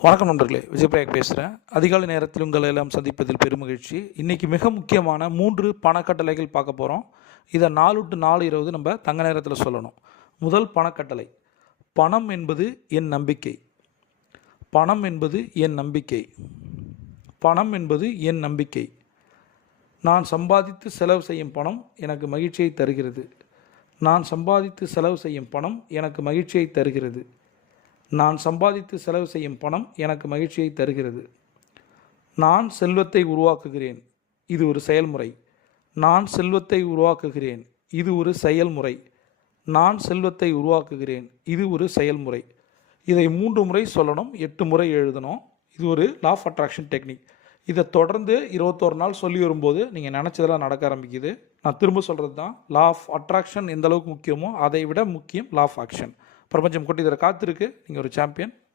வணக்கம் நண்பர்களே, விஜயபிரயாக் பேசுகிறேன். அதிகாலை நேரத்தில் உங்களை எல்லாம் சந்திப்பதில் பெருமகிழ்ச்சி. இன்றைக்கி மிக முக்கியமான 3 பணக்கட்டளைகள் பார்க்க போகிறோம். இதை 4 to 4:20 நம்ம தங்க நேரத்தில் சொல்லணும். முதல் பணக்கட்டளை, பணம் என்பது என் நம்பிக்கை. பணம் என்பது என் நம்பிக்கை. பணம் என்பது என் நம்பிக்கை. நான் சம்பாதித்து செலவு செய்யும் பணம் எனக்கு மகிழ்ச்சியை தருகிறது. நான் சம்பாதித்து செலவு செய்யும் பணம் எனக்கு மகிழ்ச்சியை தருகிறது. நான் சம்பாதித்து செலவு செய்யும் பணம் எனக்கு மகிழ்ச்சியை தருகிறது. நான் செல்வத்தை உருவாக்குகிறேன். இது ஒரு செயல்முறை. நான் செல்வத்தை உருவாக்குகிறேன். இது ஒரு செயல்முறை. நான் செல்வத்தை உருவாக்குகிறேன். இது ஒரு செயல்முறை. இதை 3 முறை சொல்லணும், 8 முறை எழுதணும். இது ஒரு லா ஆஃப் அட்ராக்ஷன் டெக்னிக். இதை தொடர்ந்து 21 நாள் சொல்லி வரும்போது நீங்கள் நினச்சதெல்லாம் நடக்க ஆரம்பிக்குது. நான் திரும்ப சொல்கிறது தான், லா ஆஃப் அட்ராக்ஷன் எந்த அளவுக்கு முக்கியமோ அதை விட முக்கியம் லா ஆஃப் ஆக்ஷன். பிரபஞ்சம் கொட்டி தர காத்திருக்கு. நீங்கள் ஒரு சாம்பியன்.